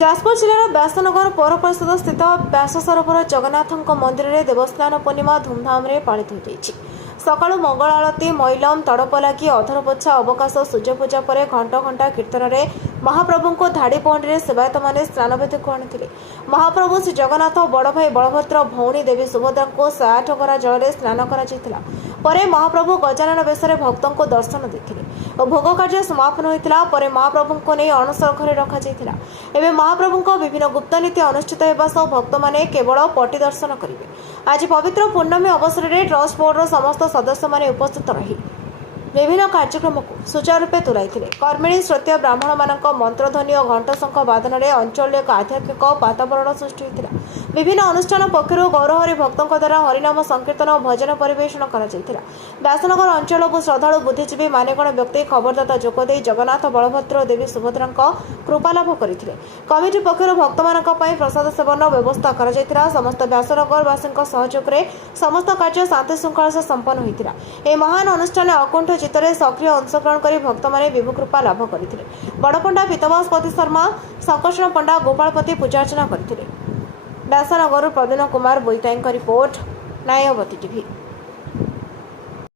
जाजपुर जिलार व्यासनगर पौर परिषद स्थित व्यास सरोवर जगन्नाथ मंदिर में देवस्नान पूर्णिमा धूमधाम पालित हो सका मंगल आलती मैलम तड़प लगी अधरपोछा अवकाश सूर्यपूजा पर घंट घंटा कीर्तन में महाप्रभु को धाड़ी पहंडी में सेवायत मैंने स्नानवेदी को आनी महाप्रभु श्री जगन्नाथ बड़ भाई बलभद्र भौणी देवी सुभद्रा को 108 गरा जल में स्नान कर महाप्रभु गजानन वेश भक्तों को दर्शन देते और भोग कार्य समापन होता महाप्रभु को नहीं अणसर घरे रखा महाप्रभु विभिन्न गुप्त नीति अनुष्ठित होगा सह भक्त मैंने केवल पटी दर्शन करेंगे। आज पवित्र पूर्णमी अवसर में ट्रस्ट बोर्डर समस्त सदस्य मैंने उपस्थित रही विभिन्न कार्यक्रम को सुचारूपे तुलाई कर्मिणी श्रोतीय ब्राह्मण मान मंत्रध्वनि और घंट शंख बादन में अंचल एक आध्यात्मिक वातावरण सृष्टि होता विभिन्न अनुष्ठान पक्षर गौरहरि भक्तों द्वारा हरिनाम संकीर्तन और भजन परिवेषण व्यासनगर अंचल और श्रद्धालु बुद्धिजीवी मानेगण व्यक्ति खबरदाता जोगदे जगन्नाथ बलभद्र देवी सुभद्रा कृपालाभ करते कमिटी पक्षर भक्त मान प्रसाद सेवन व्यवस्था कर समस्त व्यासनगरवासी सहयोग में समस्त कार्य शांति श्रृंखला से संपन्न होता यह महान अनुष्ठान अकुंठ चित्तरे सक्रिय अंशग्रहण कर भक्त मैंने विभु कृपा लाभ करते बड़पंडा पीतवासपति शर्मा संकर्षण पंडा गोपालपति पूजार्चना करते व्यासनगर प्रवीण कुमार बोईताई रिपोर्ट नायवती टीवी।